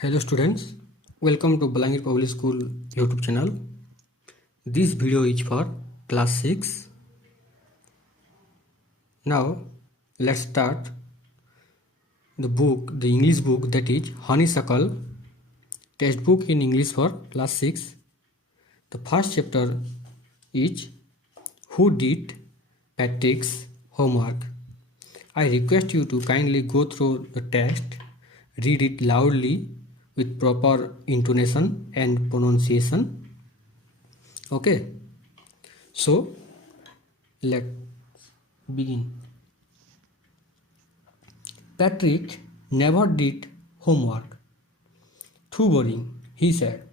Hello students, welcome to Balangir Public School YouTube channel. This video is for class 6. Now let's start the English book, that is Honeysuckle textbook in English for class 6. The first chapter is Who Did Patrick's Homework. I request you to kindly go through the text, read it loudly with proper intonation and pronunciation. Okay, so let's begin. Patrick never did homework. Too boring, he said.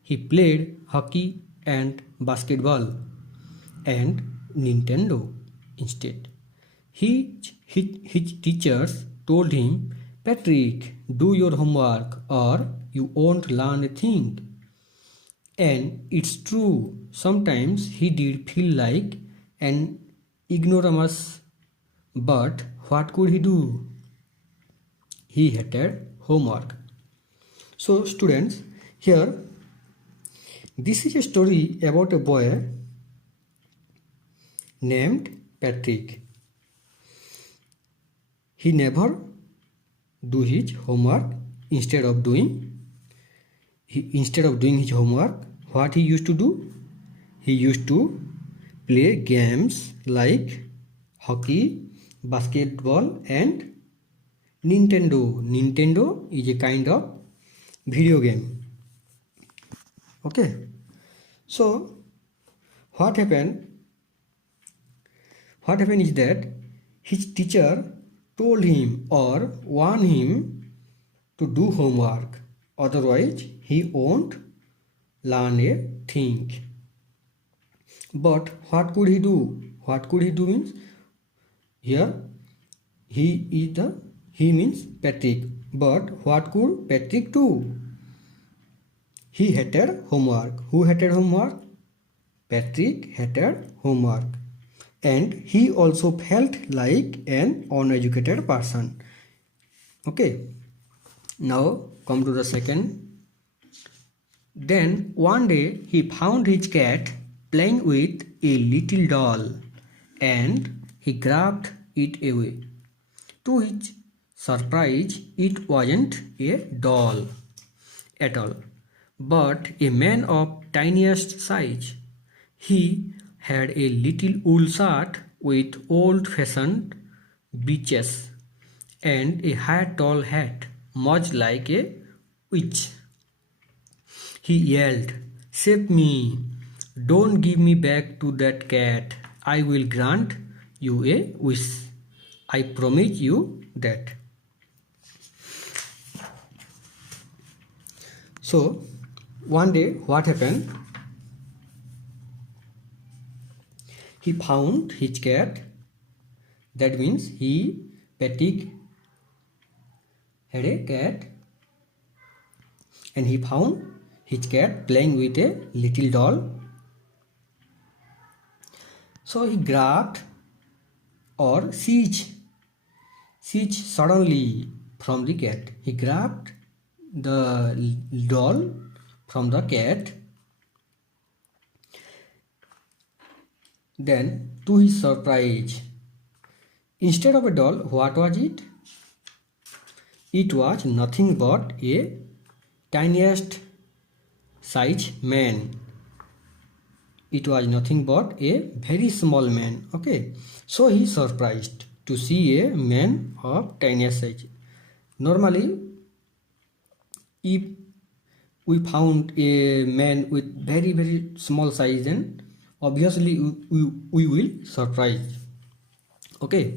He played hockey and basketball and Nintendo instead. His teachers told him, Patrick, do your homework or you won't learn a thing. And it's true, sometimes he did feel like an ignoramus, but what could he do? He hated homework. So students, here this is a story about a boy named Patrick. He never do his homework. Instead of doing his homework, what he used to do? He used to play games like hockey, basketball and Nintendo. Nintendo is a kind of video game. Okay. So what happened? What happened is that his teacher told him or warned him to do homework, otherwise he won't learn a thing. But what could he do? What could he do means, here he means Patrick. But what could Patrick do? He hated homework. Who hated homework? Patrick hated homework. And he also felt like an uneducated person. Okay. Now come to the second. Then one day he found his cat playing with a little doll and he grabbed it away. To his surprise, it wasn't a doll at all, but a man of tiniest size. He had a little wool shirt with old-fashioned breeches and a high tall hat, much like a witch. He yelled, Save me! Don't give me back to that cat. I will grant you a wish. I promise you that. So, one day, what happened? He found his cat. That means Patrick had a cat, and he found his cat playing with a little doll. So he grabbed or seized suddenly from the cat. He grabbed the doll from the cat. Then, to his surprise, instead of a doll, what was it? It was nothing but a tiniest size man. It was nothing but a very small man. Okay. So he surprised to see a man of tiniest size. Normally, if we found a man with very, very small size, then obviously we will surprise. Okay.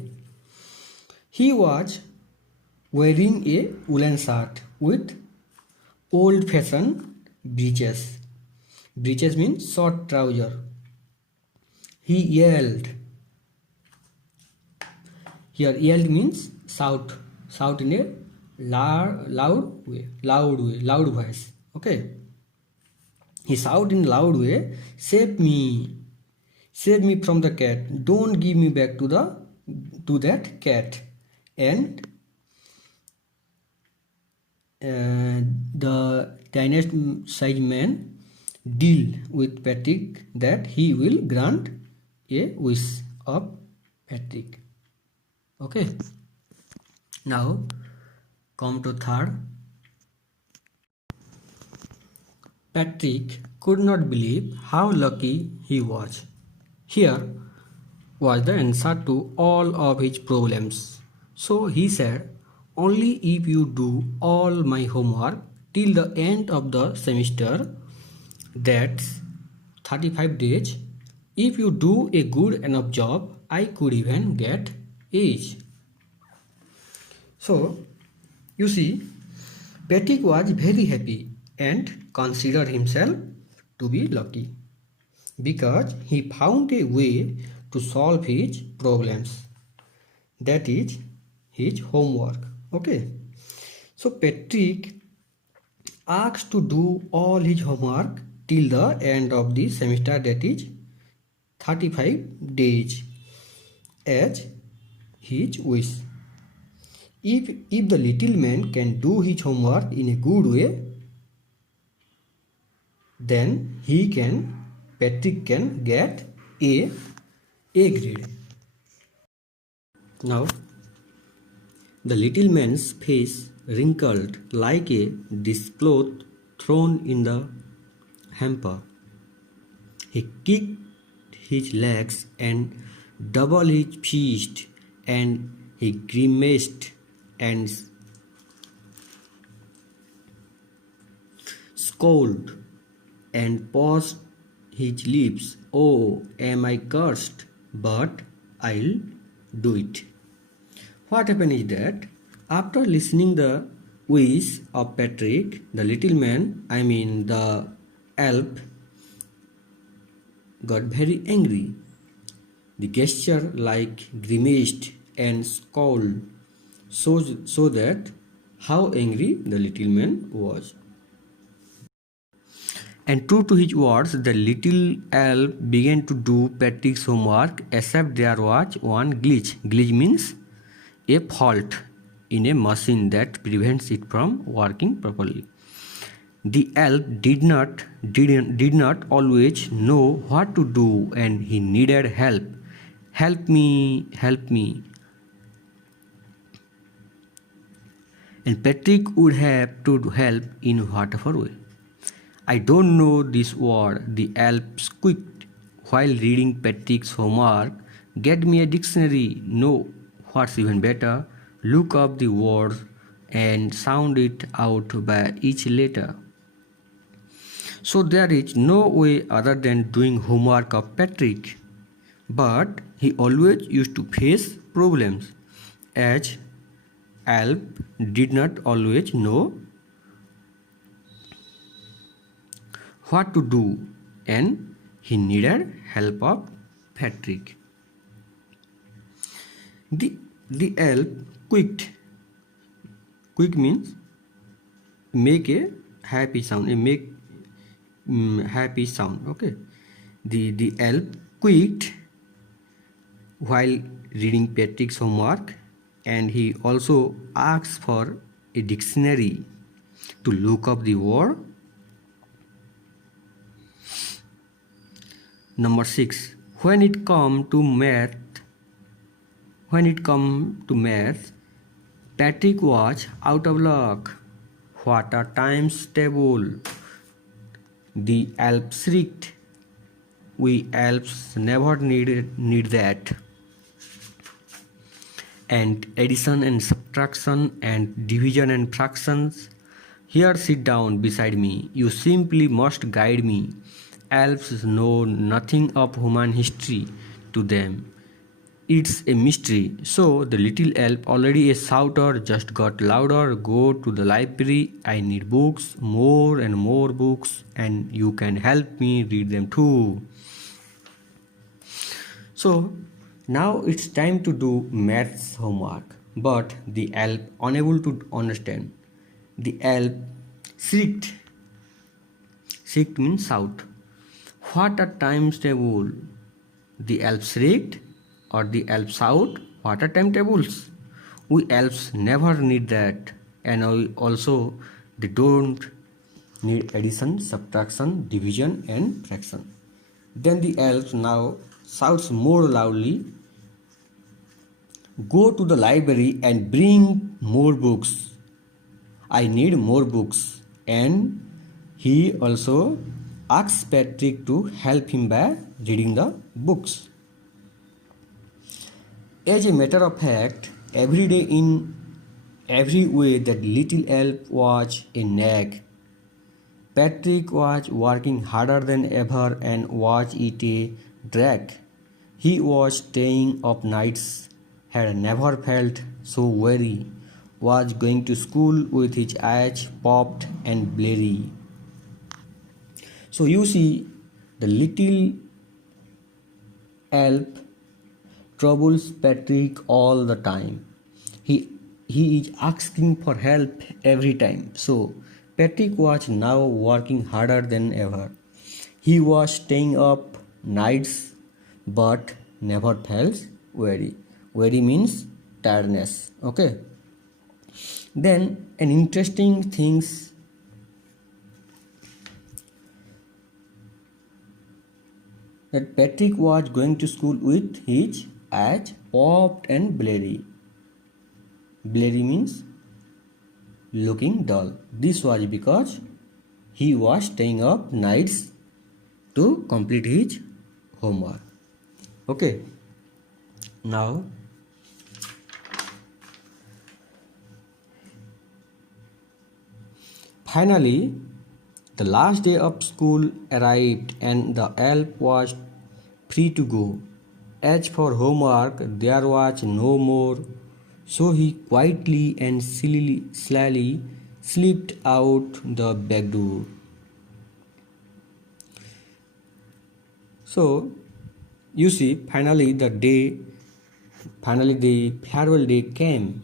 He was wearing a woolen shirt with old-fashioned breeches. Breeches means short trouser. He yelled. Here yelled means shout. Shout in a loud voice. Okay. He shouted in loud way, Save me from the cat. Don't give me back to that cat. And tiniest size man deal with Patrick that he will grant a wish of Patrick. Okay. Now come to third. Patrick could not believe how lucky he was. Here was the answer to all of his problems. So he said, only if you do all my homework till the end of the semester, that's 35 days. If you do a good enough job, I could even get A's. So, you see, Patrick was very happy and considered himself to be lucky because he found a way to solve his problems. That is his homework. Okay. So Patrick asked to do all his homework till the end of the semester, that is 35 days, as his wish. If the little man can do his homework in a good way, then Patrick can get A grade. Now, the little man's face wrinkled like a dishcloth thrown in the hamper. He kicked his legs and doubled his fist, and he grimaced and scowled and pursed his lips. Oh, am I cursed? But I'll do it. What happened is that after listening the wish of Patrick, the little man, the elf, got very angry. The gesture like grimaced and scowled so that how angry the little man was. And true to his words, the little elf began to do Patrick's homework, except there was one glitch. Glitch means a fault in a machine that prevents it from working properly. The elf did not always know what to do, and he needed help. Help me, help me. And Patrick would have to help in whatever way. I don't know this word, the elf squeaked while reading Patrick's homework. Get me a dictionary. No, what's even better, look up the words and sound it out by each letter. So there is no way other than doing homework of Patrick. But he always used to face problems, as elf did not always know what to do, and he needed help of Patrick. The elf quaked. Quake means make a happy sound. Happy sound. Okay. The elf quaked while reading Patrick's homework, and he also asked for a dictionary to look up the word. Number 6. When it come to math, Patrick was out of luck. What a times table! The elf shrieked. We elves never need that. And addition and subtraction and division and fractions. Here, sit down beside me. You simply must guide me. Elves know nothing of human history. To them, it's a mystery. So the little elf, already a shouter, just got louder. Go to the library. I need books, more and more books, and you can help me read them too. So now it's time to do maths homework. But the elf, unable to understand, the elf shrieked. Shrieked means shout. What a times table! The elf shrieked, or the elf shout, what are timetables? We elves never need that, and also they don't need addition, subtraction, division and fraction. Then the elf now shouts more loudly, "Go to the library and bring more books. I need more books." And he also asks Patrick to help him by reading the books. As a matter of fact, every day in every way that little elf was a nag. Patrick was working harder than ever and was it a drag. He was staying up nights, had never felt so weary, was going to school with his eyes popped and blurry. So you see, the little elf troubles Patrick all the time. He is asking for help every time. So Patrick was now working harder than ever. He was staying up nights but never felt weary. Weary means tiredness. Okay. Then an interesting things that Patrick was going to school with his eyes popped and blurry. Blurry means looking dull. This was because he was staying up nights to complete his homework. Okay. Now finally the last day of school arrived and the elf was free to go. As for homework, there was no more, so he quietly and slyly slipped out the back door. So, you see, finally the farewell day came.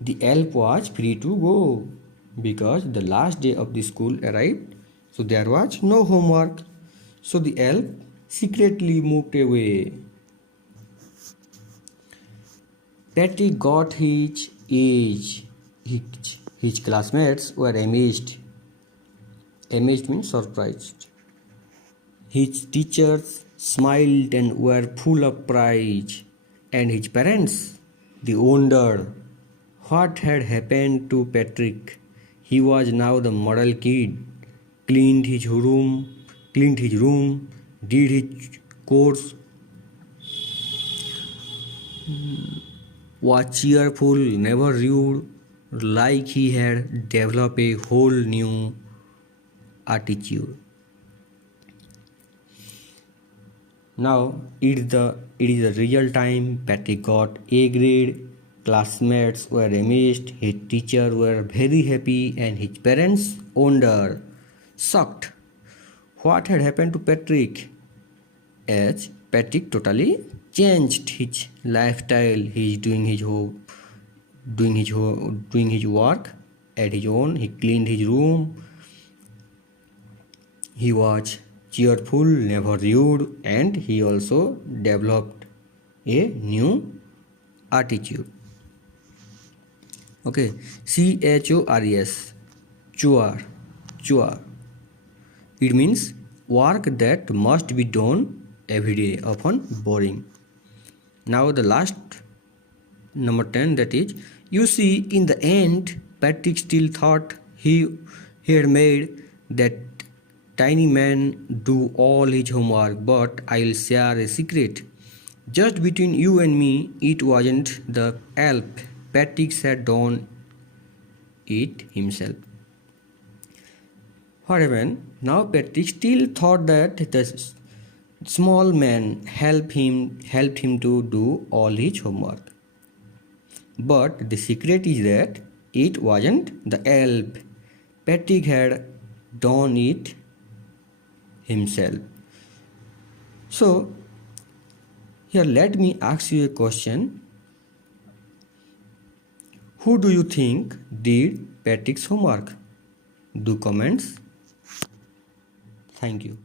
The elf was free to go because the last day of the school arrived, so there was no homework. So the elf secretly moved away. Patrick got his age. His classmates were amazed. Amazed means surprised. His teachers smiled and were full of pride. And his parents, they wondered what had happened to Patrick. He was now the model kid. Cleaned his room, did his course, was cheerful, never rude, like he had developed a whole new attitude. Now it is the real time. Patrick got A grade. Classmates were amazed. His teachers were very happy, and his parents wondered, shocked, what had happened to Patrick. As Patrick totally changed his lifestyle. He is doing his work at his own. He cleaned his room. He was cheerful, never rude, and he also developed a new attitude. Okay, CHORES, chore. It means work that must be done every day, often boring. Now the last number 10, that is, you see, in the end Patrick still thought he had made that tiny man do all his homework. But I'll share a secret. Just between you and me, it wasn't the elf. Patrick had done it himself. What happened? Now Patrick still thought that the small man helped him to do all his homework. But the secret is that it wasn't the elf. Patrick had done it himself. So here let me ask you a question. Who do you think did Patrick's homework? Do comments. Thank you.